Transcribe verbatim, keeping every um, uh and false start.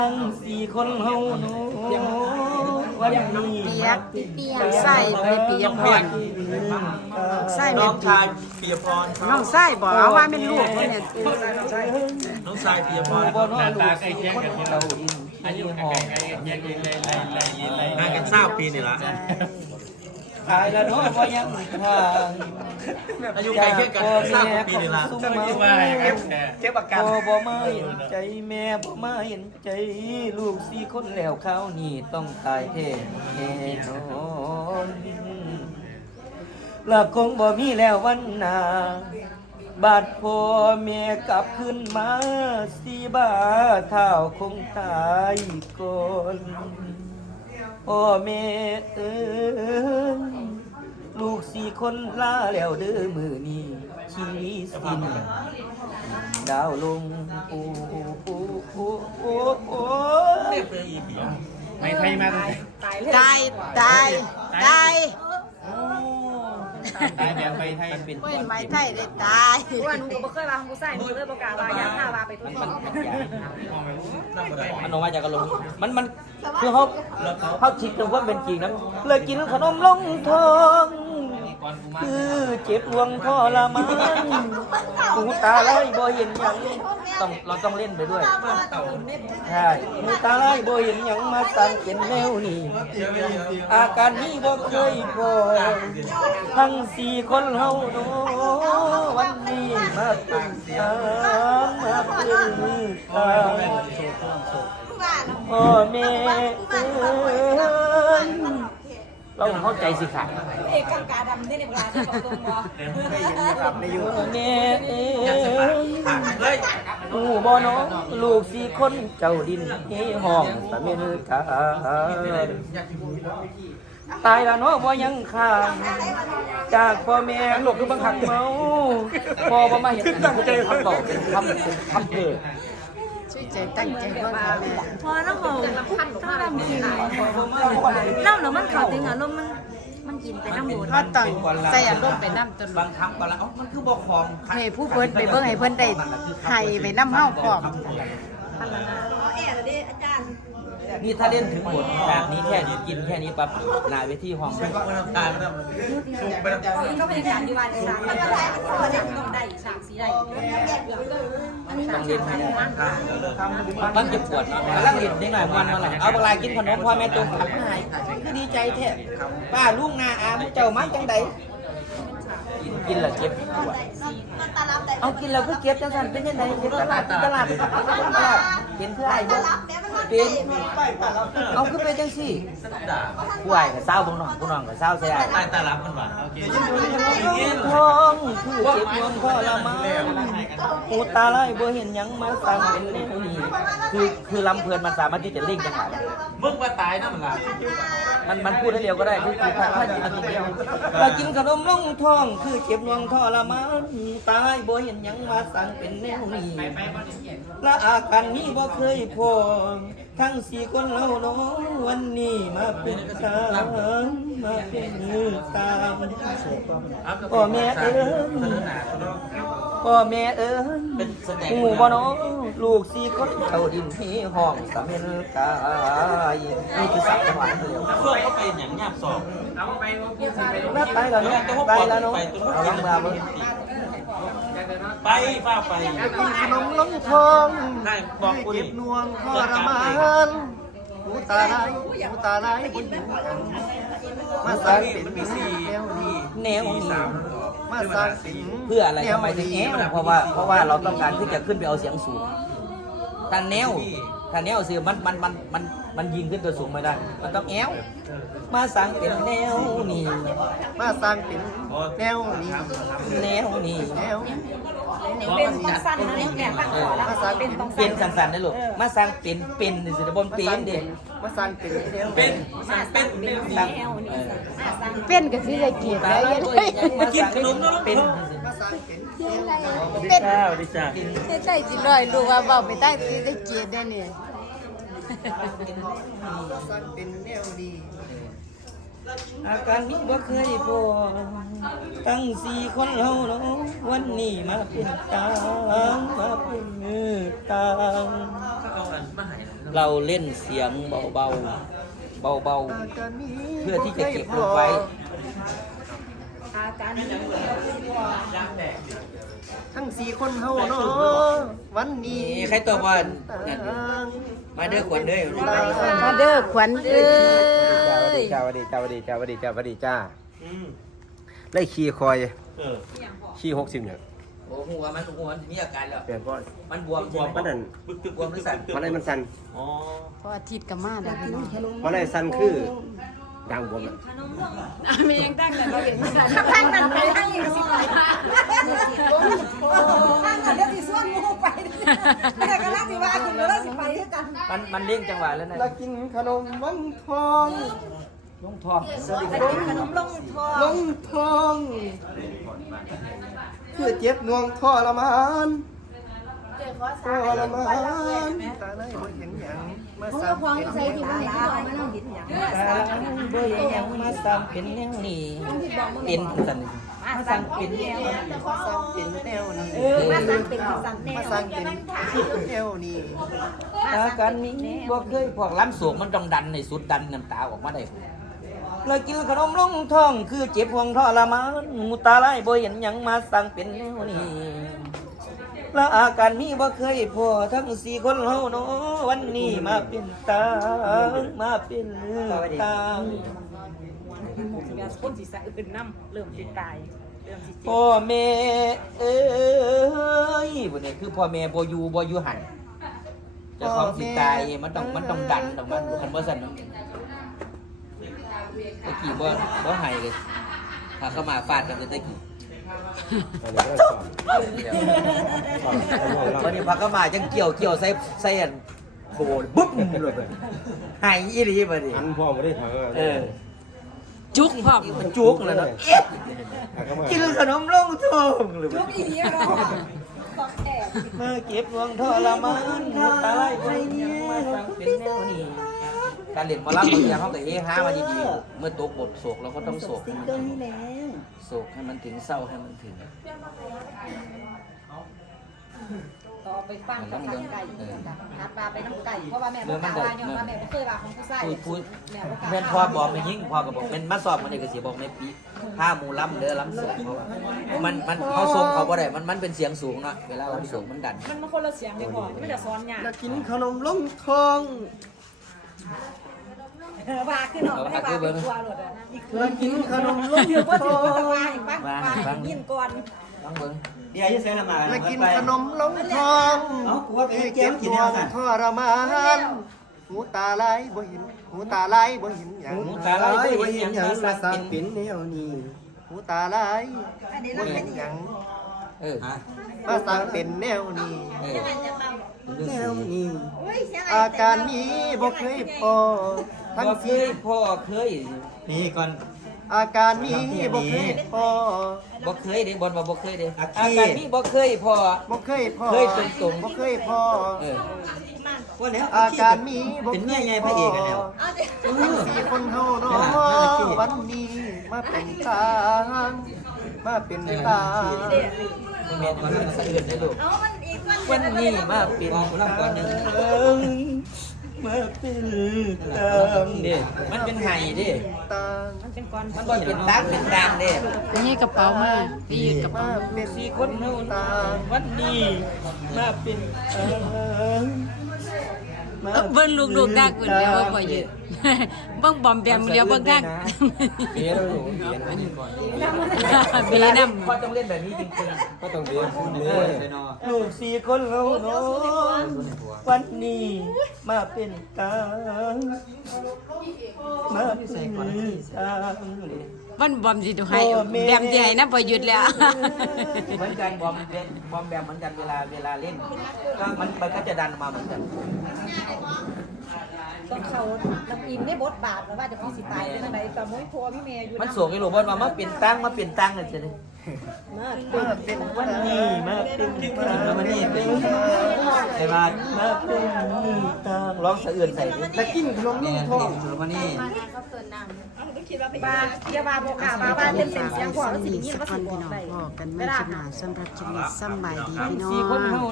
ทั้งสี่คนเฮาโนวันนี้เปียกเปียกไส้เลยเปียกพรไส้น้แม่องปีชายปียพรน้องไส้บอกเอาว่าเป็นลูกเนี่ยน้องชายปียพรบ่น้อลูกสี่คนเจ้าดินที่ห้องห่างกันเศร้าปีนี่ละตายแล้วเนาะบ่ยังทางอายุใกล้เคียงกันเศร้าปีนี่ละเก็บอาการพ่อบ่มาเห็นใจแม่บ่มาเห็นใจลูกสี่คนแล้วเขานี่ต้องตายแท้แน่นอนหลับคงบ่มีแล้ววันหน้าบาดพ่อแม่กลับขึ้นมาสีบาเท้าคงตายก่อนพ่อแม่เอ้ยลูกสี่คนลาแล้วเด้อมือนี้ชีสินดาวลงโอ้โอ้โอ้โอ้โอ้ไม่ไทยมาเลยตายตายตายตายแบบไปไทยมันเป็นเว้นไม้ไทยได้ตายว่าหนูก็บ่เคยว่าของกูใส่หนูเลยบ่กล้าว่าอยากพาว่าไปทุกคนมันออกมาจากกระโหลกมันมันคือเขาเขาคิดถึงว่าเป็นจริงนะเลยกินขนมลงทองคือเจ็บดวงทรมานหูตาไหลบ่เห็นหยังต้องเราต้องเล่นไปด้วยใช่หูตาไหลบ่เห็นหยังมาสั่งเป็นแนวนี้อาการนี้บ่เคยพอทั้งสี่คนเฮาโนวันนี้มาเป็นทางมาเป็นทางพ่อแม่เอ้ยเราเข้าใจสิค่ะเอกกาดำได้ในเวลาที่ตกลงบ่พ่อแม่เอ้ยเลยลูกบ่น้องลูกสี่คนเจ้าดินเฮห้องสะเมนกาตายแล้วเนาะบ่ยังข้างจากพ่อแม่ลูกคือบังคับเมาพ่อบ่มาเห็นตั้งใจคำตอบเป็นคำเป็นคำเพื่อช่วยใจตั้งใจก่อนแม่พอแล้วเขาถ้าลำกินน้ำแล้วมันเขาถึงอารมณ์มันมันกินไปน้ำโบนถ้าต้องใส่อารมณ์ไปน้ำตลบาอดงครั้งก็แล้วมันคือบอกของให้ผู้เพิ่นไปเบิ่งให้เพิ่นได้ให้ไปน้ำเฮาพร้อมนี่ถ้าเล่นถึงบทแบบนี้แค่นี้กินแค่นี้ปั๊บหน้าเวทีห้องตายไปแล้วสูงไปแล้วก็เป็นการที่ว่าฉากมันก็ได้ก็จะต้องได้ฉากสีได้ต้องเล่นให้ได้มันจะปวดกำลังเล่นนิดหน่อยมันมาหน่อยเอาเวลากินขนมพ่อแม่ตัวขับหายก็ดีใจแท้ป้าลุงนาอาเจ้ามันจังใดกินกินแล้วเจ็บปวดเอากินแล้วก็เก็บจังสันเป็นยังไงเก็บตลาดตลาดตลาดเห็นเพื่อไอ้บ่เป็นเอาขึ้นไปจังสิผู้ไอ้กับเศร้าบุ้งน้องบุ้งน้องกับเศร้าใช่ไอ้ตายตาลับมันว่ะโอเคท้องคือเจ็บยนทรมานหูตาไล่บ่เห็นหยังมาสั่งเป็นแนวนี้คือคือลำเพลินมันสามารถที่จะเล่งจังหวะได้มึงว่าตายนะมันล่ะมันมันพูดให้เร็วก็ได้คือคือถ้าถ้ากินกินเดียวเรากินขนมลงท้องคือเจ็บยนทรมานตายบ่เห็นหยังมาสั่งเป็นแนวนี้และอาการนี้บ่เคยพอทั้งสี่คนเราเนาะวันนี้มาเป็นทางมาเป็นมือตามพ่อแม่เอ้ยพ่อแม่เอ้ยหูบ่เนาะลูกสี่คนเจ้าดินที่ห้องสะเม็นกายนี่คือสัตว์จังหวะเดียวเพื่อเขาไปอย่างยาบสอบนัดไปแล้วเนาะไปแล้วเนาะยังมาบ่ไปฟ้าไปกินขนมล้มทองได้บอกกูดิเก็บนวงทรมานหูตาลายหูตาลายบนอยู่กันมาสร้างเป็นแนวนี้แนวนี้มาสร้างเป็นเพื่ออะไรทำไมถึงแนวเพราะว่าเพราะว่าเราต้องการที่จะขึ้นไปเอาเสียงสูงถ้าแนวถ้าแนวเสียงมันมันมันมันมันยิงขึ้นตัวสูงไม่ได้มันต้องแอวมาสร้างเป็นแนวนี้มาสร้างเป็นแนวนี้แนวนี้แนวเป็นต้องสั้นนะแม่ฟังก่อนแล้วเป็นต้องเป็สั้นนสันๆได้ลูกมาสร้างเป็นเป็นสิบนเป็นเด็มาสร้างเป็นเดียวเป็นมาสั้นเป็นแนวนี่มาสั้นเป็นก็สิได้เกียรติตาได้ยแล้วเลยมาสร้างเป็นเป็นข้าวดิจ้ะเฮ็ดได้สิร้อยลูกว่าเว้าไปได้สิได้เกียรติได้นี่อาการนี้บ่เคยพอตั้งสี่คนเฮาเนาะวันนี้มาเป็นตางมาเป็นมือตางเอาอันมาให้เราเราเล่นเสียงเบาๆเบาๆเพื่อที่จะเก็บลงไว้อาการนี้ทั้งสี่คนเฮาเนาะวันนี้นี่ใครตอบว่านั่นอยู่มาเด้อขวัญเด้อมาเด้อขวัญเอ้ยจ้าวัสดีจ้าวัสดีจ้าวัสดีจ้าวัสดีจ้าไล่ขี่คอยเออขี่หกสิบเนี่ยโอ้หัวมันหัวมันมีอาการแล้วเปลี่ยนเพราะมันบวมบวมมันนั่นบึกตึกบวมหรือสั่นมันอะไรมันสั่นอ๋อพออาทิตย์ก็มาแล้วพี่น้องมันอะไรสั่นคือดังบวมอ่ะมียังตั้งแต่เราเห็นมาทางนั้นไปทางนี้สิไปทางนั้นเดี๋ยวสิส่วนหมู่ไปแต่ก็ลักสิว่าคุณแล้วสิไปด้วยกันมันมันเร่งจังหวะแล้วนะแล้วกินขนมวันทองลงทองไปกินขนมลงทอลงงทองเพื่อเจ็บนวงทรมานทรมานตาไล่บ่เห็นหยังมาของซ้ำควางเป็นใส่ที่บ้านลาเอามานั่งดินอย่างบ่ยังมาซ้ำเป็นแนวนี้เป็นสั่นมาซ้ำเป็นแนวมาซ้ำเป็นแนวนี้เออมาสั่งเป็นสั่งแนมาว ซ้ำเป็นแนวนี้อาการนี้บ่เคยพวกล้ำสูงมันต้องดันในสุดดันน้ำตาออกมาได้เลยกินขนมลงท้องคือเจ็บห่วงทรมานหูตาไล่บ่เห็นหยังมาสั่งเป็นแนวนี้และอาการนี้บ่เคยพอทั้งสี่คนเฮาเนาะวันนี้มาเป็นตามาเป็นตาคนสิสะอื่นน้ำเริ่มสิตายเริ่มสิพ่อแม่เอ้ยบ่นี่คือพ่อแม่บ่อยู่บ่อยู่หันเจ้าของสิตายมันต้องมันต้องดันต้องมันคันบ่ซั่นตะกี้บ่บ่ให้เลยถ้าเข้ามาฟาดกันตะกี้วันนี้พักเข้ามาจังเกี่ยวเกี่ยวใส่ใส่อันโผล่ปุ๊บเลยหายอีหลีบัดนี้อันพ่อไม่ได้ทางเออจุกพร้อมมันจุกแล้วเนาะเอ๊ะกินขนมลงท้องเลยลูกอีเดียวเราตอกแอบมาเก็บวงทรมานตายไปเนี่ยมาสั่งเป็นแนวนี้การเล่นหมาลับบางอย่างเขาแต่เฮฮามาดีๆเมื่อตกบทโศกเราก็ต้องโศกโศกให้มันถึงเศร้าให้มันถึงต่อไปฟังกับทางไก่หาปลาไปน้ำไก่เพราะว่าแม่บอกว่าเนี่ยว่าแม่ไม่เคยว่าของผู้ชายพูดพูดแม่บอกแม่นพ่อบอกไม่ยิ่งพ่อก็บอกแม่นมาสอบมันเอกสิบอกไม่ปีถ้าหมูล้ำเด้อล้ำสูงเพราะว่ามันมันเขาทรงเขาบ่ได้มันมันเป็นเสียงสูงเนาะเวลาล้ำสูงมันดันมันมาคนละเสียงเลยพ่อไม่ได้ซ้อนยากแล้วกินขนมลงทองว่าขึ้นหน่อยไม่ได้ว่าเป็นตัวหรอกนะแล้วกินขนมลงเดี๋ยวว่าทถึงองตะวันบ้างว่ายินก่อนฟังเบิ่งเดี๋ยวจะเซ็นละมาแล้วกินขนมลงทองเอ้ากูว่าไปเก็บกินนแนววงน่ะทรมานหูตาลายบ่เห็นหูตาลายบ่เห็นหยังหูตาลายบ่เห็นหยังมามาสร้าสั่งงเป็เป็น นแนวนี้หูตาลายบ่เห็นหยังเออมาสร้างเป็นแนวนี้เออแนวนี้อาการนี้บ่เคยพอทั้งบ่เคสี่ยพ่อเคยนี่ก่อนอาการนี้บ่เคยพอบ่เคยเด้บอลว่าบ่เคยเด้อาอาคีการนี้บ่เคยพ่อบ่เคยพอเคยตรงๆบ่เคยพอเออว่าแล้วอาการนี้บ่เป็นเคเมียยไงพพอระเอกกันแล้วทั้งสี่คนเฮาเนาะวันนี้มาเป็นตามาเป็นตาคุณแม่จะมาเป็นสะอื่นได้ลูกเอามันอีกวันวันนี้มาเป็นลำก่อนหนึ่งมาเป็นตามเด้มันเป็นไห้เด้ตามันเป็นก้อนมันบ่เป็นตักเป็นตามเด้นี่กระเป๋ามาพี่กระเป๋ามาเป็นสี่คนเฮาตาวันนี้มาเป็นตามมาเบิ้งลูกๆดักอื่นแล้วว่าพออยู่เบิ้งบอมแบมเดียวเบิ้งดักเบียร์เราอยู่เบียร์อันนี้ก่อนเบียร์น้ำพ่อต้องเล่นแบบนี้จริงๆก็ต้องเรียนพูดเลเออย ลูกสี่คนเราเนาะวันนี้มาเป็นตามาเป็นตาวันบอมสิดูให้แบมสิให้น้ำพอหยุดแล้วเหมือนกันบอมเล่นบอมแบบเหมือนกันเวลาเวลาเล่นก็มันมันก็จะดันออกมาเหมือนกันต้องเขาลำอินได้บทบาทว่าจะมีสิตายเป็นอะไรแต่ม้อยพัวพี่เมย์อยู่มันสูงไอ้หลวงพ่อมามาเปลี่ยนตั้งมาเปลี่ยนตั้งเลยจ้ะนี่มาเป็นวันนี้มาเป็นตาวันนี้เป็นไอ้บ้านมาเป็นตาร้องสะเอื่นใส่ดิแล้วกินขนมลงทองวันนี้บาเยาบาโบกาบาบ้านเล่นเสียงเสียงกว่าแล้วสิสเงียบวัก็สสิดีบอกพี่น้องได้พอกันไม่ชนะสำหรับชีวิตสำบายดีพี่น้อสี่คนงเฮา